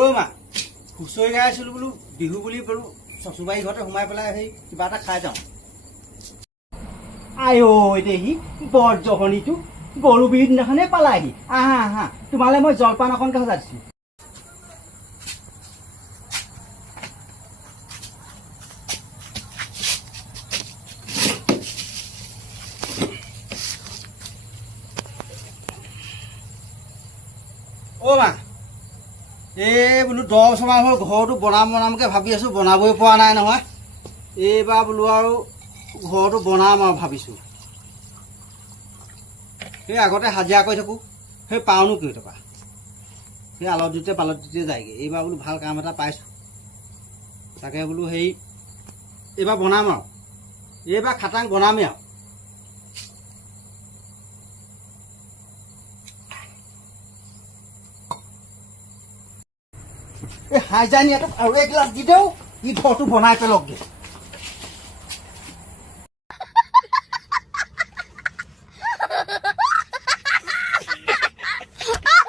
অ' মা হুঁচৰি গাই আছিলোঁ বোলো বিহু বুলি বোলো চচুবাৰী ঘৰতে সোমাই পেলাই সেই কিবা এটা খাই যাওঁ। আই ঐ দেহি বৰ জহনীটো গৰু বিহুৰ দিনাখনে পালাহি। আহা আহা তোমালে মই জলপান অকণকে সজাই দিছোঁ। অ' মা এই বোলো 10 বছৰমান হ'ল ঘৰটো বনামকৈ ভাবি আছোঁ, বনাবই পৰা নাই নহয়। এইবাৰ বোলো আৰু ঘৰটো বনাম আৰু ভাবিছোঁ। সেই আগতে হাজিৰা কৰি থাকোঁ, সেই পাওঁনো কেইটকা, সেই আলতীতে পালতীতে যায়গৈ। এইবাৰ বোলো ভাল কাম এটা পাইছোঁ, তাকে বোলো হেৰি এইবাৰ বনাম আৰু এইবাৰ খাটাং বনামেই আৰু। এই হাইজানিয়াটোক আৰু এগিলাচ দি দেও, ই ঘৰটো বনাই পেলকগৈ।